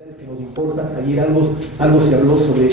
que nos importan. Ayer algo se habló sobre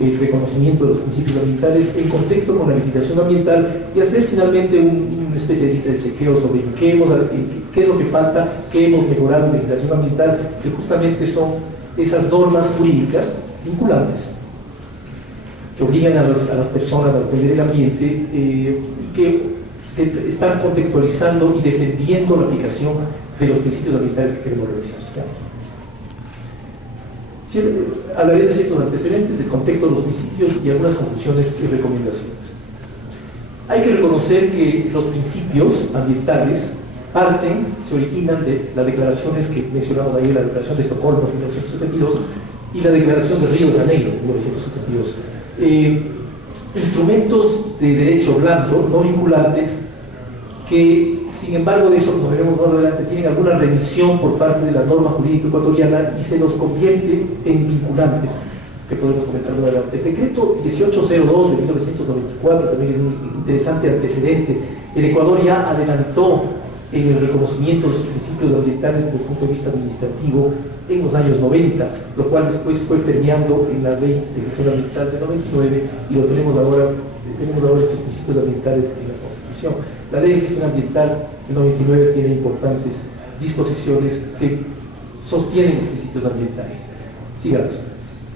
el reconocimiento de los principios ambientales en contexto con la legislación ambiental y hacer finalmente un especialista de chequeo sobre qué es lo que falta, qué hemos mejorado en la legislación ambiental, que justamente son esas normas jurídicas vinculantes que obligan a las personas a defender el ambiente y que están contextualizando y defendiendo la aplicación de los principios ambientales que queremos realizar. Hablaré de ciertos antecedentes, del contexto de los principios y algunas conclusiones y recomendaciones. Hay que reconocer que los principios ambientales se originan de las declaraciones que mencionamos ayer, la Declaración de Estocolmo de 1972 y la Declaración de Río de Janeiro de 1972. Instrumentos de derecho blando, no vinculantes, que sin embargo de eso, como veremos más adelante, tienen alguna revisión por parte de la norma jurídica ecuatoriana y se los convierte en vinculantes, que podemos comentar más adelante. El decreto 1802 de 1994 también es un interesante antecedente. El Ecuador ya adelantó en el reconocimiento de sus principios ambientales desde el punto de vista administrativo en los años 90, lo cual después fue permeando en la ley de gestión ambiental de 99 y lo tenemos ahora estos principios ambientales en la Constitución. La ley de gestión ambiental de 99 tiene importantes disposiciones que sostienen los principios ambientales. Sigamos.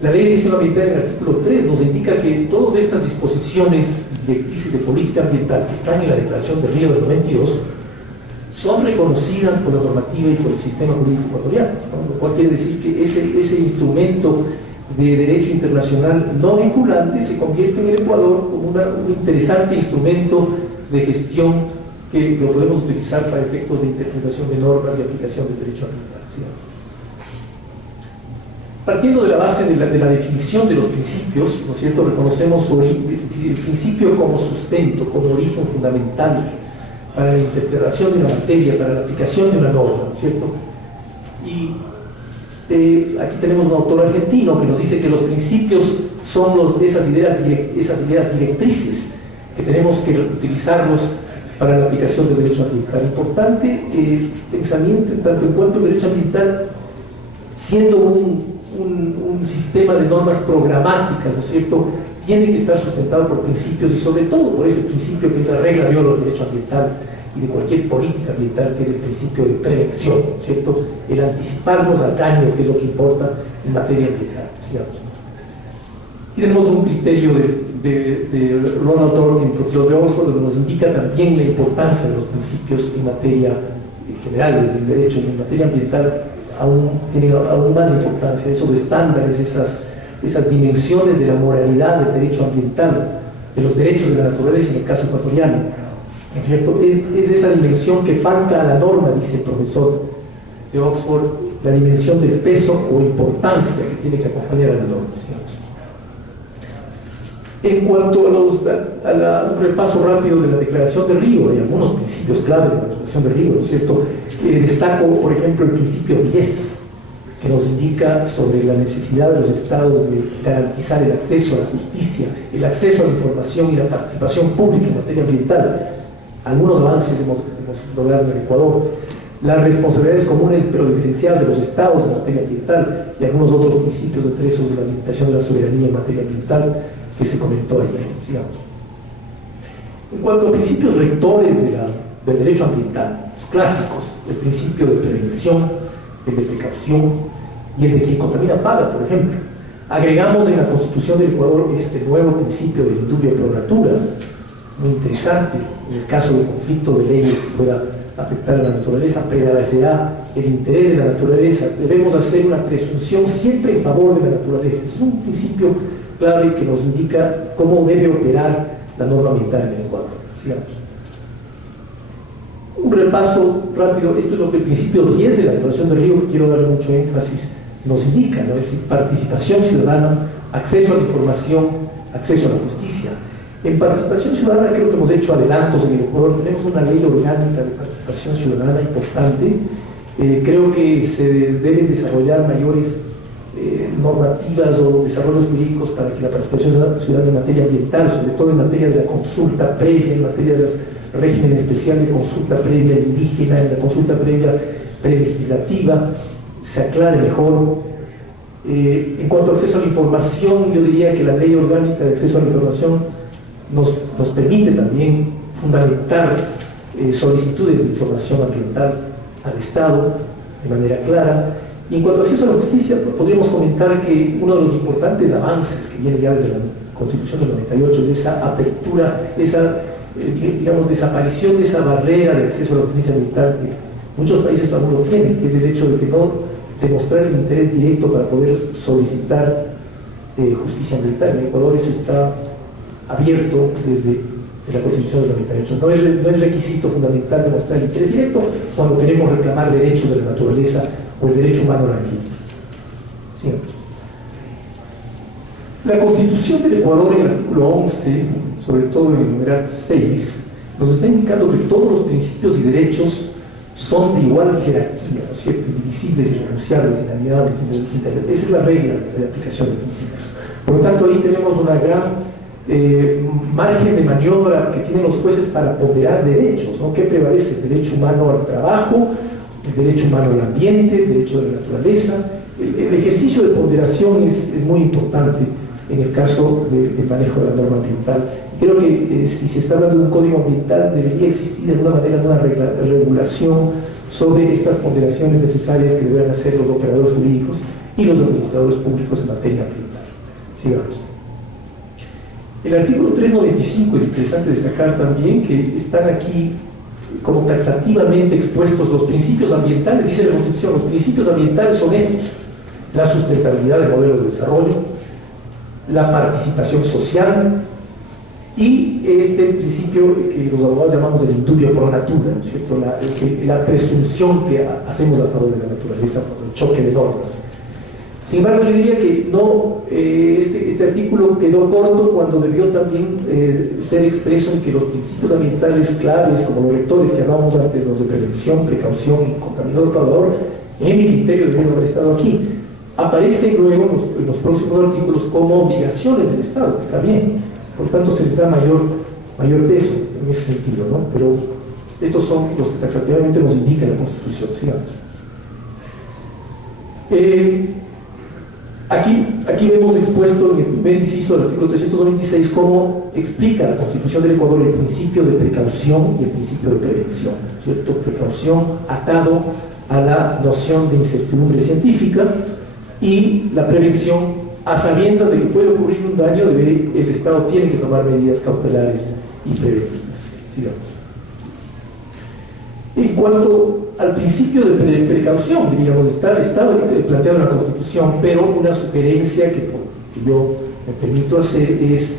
La ley de gestión ambiental en el artículo 3 nos indica que todas estas disposiciones y directrices de política ambiental que están en la Declaración de Río del 92 son reconocidas por la normativa y por el sistema jurídico ecuatoriano, ¿no? Lo cual quiere decir que ese instrumento de derecho internacional no vinculante se convierte en el Ecuador como un interesante instrumento de gestión que lo podemos utilizar para efectos de interpretación de normas y aplicación del derecho ambiental. ¿Sí? Partiendo de la base de la definición de los principios, ¿no es cierto?, reconocemos el principio como sustento, como origen fundamental para la interpretación de una materia, para la aplicación de una norma, ¿no es cierto? Y aquí tenemos un autor argentino que nos dice que los principios son esas ideas directrices que tenemos que utilizarlos para la aplicación del derecho ambiental. Importante pensamiento en tanto en cuanto el derecho ambiental, siendo un sistema de normas programáticas, ¿no es cierto?, tiene que estar sustentado por principios y sobre todo por ese principio que es la regla de oro del derecho ambiental y de cualquier política ambiental, que es el principio de prevención, ¿no es cierto?, el anticiparnos al daño, que es lo que importa en materia ambiental, digamos. Y tenemos un criterio de Ronald Dworkin, profesor de Oxford, donde nos indica también la importancia de los principios en materia general del derecho y en materia ambiental tienen aún más importancia, esos estándares, esas dimensiones de la moralidad del derecho ambiental, de los derechos de la naturaleza en el caso ecuatoriano, ¿no es cierto? Es esa dimensión que falta a la norma, dice el profesor de Oxford, la dimensión del peso o importancia que tiene que acompañar a la norma, digamos. En cuanto a un repaso rápido de la Declaración de Río, hay algunos principios claves de la Declaración de Río, ¿no es cierto? Destaco, por ejemplo, el principio 10, que nos indica sobre la necesidad de los estados de garantizar el acceso a la justicia, el acceso a la información y la participación pública en materia ambiental. Algunos avances hemos logrado en el Ecuador. Las responsabilidades comunes pero diferenciadas de los estados en materia ambiental y algunos otros principios de derechos de la limitación de la soberanía en materia ambiental que se comentó ayer, digamos. En cuanto a principios rectores del derecho ambiental, los clásicos, el principio de prevención, el de precaución y el de quien contamina paga, por ejemplo. Agregamos en la Constitución del Ecuador este nuevo principio de indubio pro natura, muy interesante, en el caso de conflicto de leyes que pueda afectar a la naturaleza, prevalecerá el interés de la naturaleza. Debemos hacer una presunción siempre en favor de la naturaleza. Es un principio clave que nos indica cómo debe operar la norma ambiental en el Ecuador. Sigamos. Un repaso rápido, esto es lo que el principio 10 de la Declaración de Río, que quiero darle mucho énfasis, nos indica, ¿no? Es decir, participación ciudadana, acceso a la información, acceso a la justicia. En participación ciudadana creo que hemos hecho adelantos en el Ecuador, tenemos una ley orgánica de participación ciudadana importante, creo que se deben desarrollar mayores normativas o desarrollos jurídicos para que la participación ciudadana en materia ambiental, sobre todo en materia de la consulta previa, en materia de los régimen especial de consulta previa indígena, en la consulta previa prelegislativa, se aclare mejor, En cuanto al acceso a la información, yo diría que la Ley Orgánica de Acceso a la Información nos permite también fundamentar solicitudes de información ambiental al Estado de manera clara. Y en cuanto al acceso a la justicia, podríamos comentar que uno de los importantes avances que viene ya desde la Constitución del 98 es esa apertura, esa digamos, desaparición de esa barrera de acceso a la justicia ambiental que muchos países aún no tienen, que es el hecho de que no demostrar el interés directo para poder solicitar justicia ambiental. En Ecuador eso está abierto desde la Constitución del 98. No es requisito fundamental demostrar el interés directo cuando queremos reclamar derechos de la naturaleza o el derecho humano al ambiente. Sigamos. La Constitución del Ecuador, en el artículo 11, sobre todo en el numeral 6, nos está indicando que todos los principios y derechos son de igual jerarquía, ¿no es cierto?, indivisibles, irrenunciables, inalienables, independientes. Esa es la regla de aplicación de principios. Por lo tanto, ahí tenemos una gran margen de maniobra que tienen los jueces para ponderar derechos, ¿no? ¿Qué prevalece? El derecho humano al trabajo, el derecho humano al ambiente, el derecho de la naturaleza. El ejercicio de ponderación es muy importante en el caso del manejo de la norma ambiental. Creo que si se está hablando de un código ambiental, debería existir de alguna manera una regulación sobre estas ponderaciones necesarias que deberán hacer los operadores jurídicos y los administradores públicos en materia ambiental. Sigamos. El artículo 395 es interesante destacar también que están aquí como taxativamente expuestos los principios ambientales. Dice la Constitución, los principios ambientales son estos: la sustentabilidad del modelo de desarrollo, la participación social y este principio que los abogados llamamos el indubio pro natura, ¿no es cierto?, la presunción que hacemos a favor de la naturaleza por el choque de normas. Sin embargo, yo diría que no, este artículo quedó corto cuando debió también ser expreso en que los principios ambientales claves, como los rectores que hablábamos antes, los de prevención, precaución y contaminador caudador, en mi criterio deberían haber estado aquí. Aparecen luego en los próximos artículos como obligaciones del Estado, está bien, por tanto se les da mayor peso en ese sentido, ¿no? Pero estos son los que taxativamente nos indica la Constitución, sigamos. Aquí vemos expuesto en el primer inciso del artículo 326 cómo explica la Constitución del Ecuador el principio de precaución y el principio de prevención, ¿cierto? Precaución atado a la noción de incertidumbre científica y la prevención a sabiendas de que puede ocurrir un daño, el Estado tiene que tomar medidas cautelares y preventivas. Sigamos. En cuanto al principio de precaución, diríamos, estaba planteado en la Constitución, pero una sugerencia que yo me permito hacer es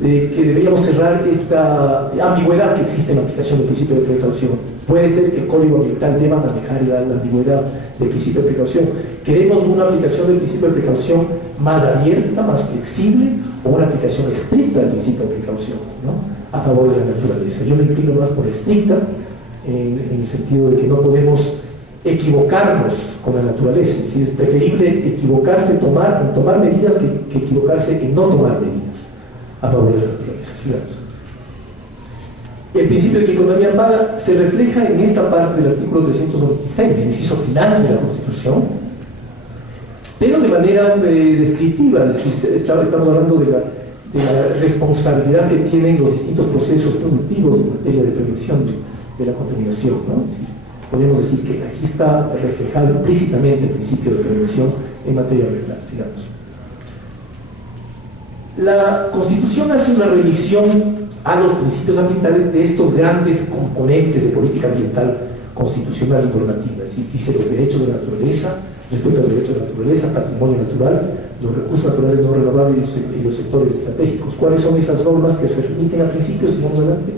que deberíamos cerrar esta ambigüedad que existe en la aplicación del principio de precaución. Puede ser que el Código Ambiental deba manejar la ambigüedad del principio de precaución. Queremos una aplicación del principio de precaución más abierta, más flexible, o una aplicación estricta del principio de precaución, ¿no?, a favor de la naturaleza. Yo me inclino más por estricta, en el sentido de que no podemos equivocarnos con la naturaleza. Es decir, es preferible equivocarse en tomar medidas que equivocarse en no tomar medidas a favor de la naturaleza. Sigamos. El principio de que economía paga se refleja en esta parte del artículo 396, inciso final de la Constitución, pero de manera descriptiva. Es decir, estamos hablando de la responsabilidad que tienen los distintos procesos productivos en materia de prevención de la contaminación, ¿no? Podemos decir que aquí está reflejado implícitamente el principio de prevención en materia ambiental. Sigamos. La Constitución hace una revisión a los principios ambientales de estos grandes componentes de política ambiental constitucional y normativa. Es decir, dice los derechos de la naturaleza, respeto a los derechos de la naturaleza, patrimonio natural, los recursos naturales no renovables y los sectores estratégicos. ¿Cuáles son esas normas que se remiten a principios? Sigamos adelante.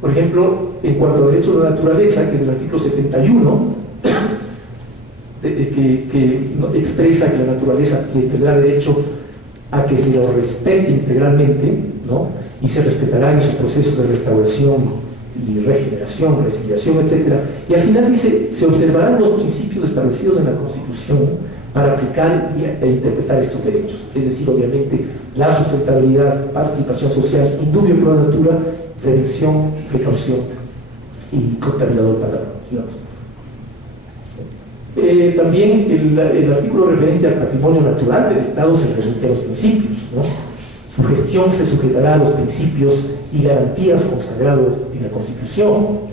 Por ejemplo, en cuanto al derecho de la naturaleza, que es el artículo 71, que expresa que la naturaleza tendrá derecho a que se lo respete integralmente, ¿no?, y se respetará en sus procesos de restauración y regeneración, resiliación, etc. Y al final dice, se observarán los principios establecidos en la Constitución para aplicar e interpretar estos derechos. Es decir, obviamente, la sustentabilidad, participación social, indubio pro natura, prevención, precaución y contaminador pagado. También el artículo referente al patrimonio natural del Estado se remite a los principios, ¿no? Su gestión se sujetará a los principios y garantías consagrados en la Constitución.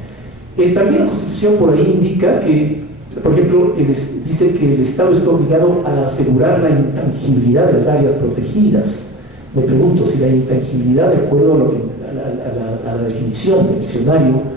También la Constitución por ahí indica que, por ejemplo, dice que el Estado está obligado a asegurar la intangibilidad de las áreas protegidas. Me pregunto si la intangibilidad, de acuerdo a la definición del diccionario,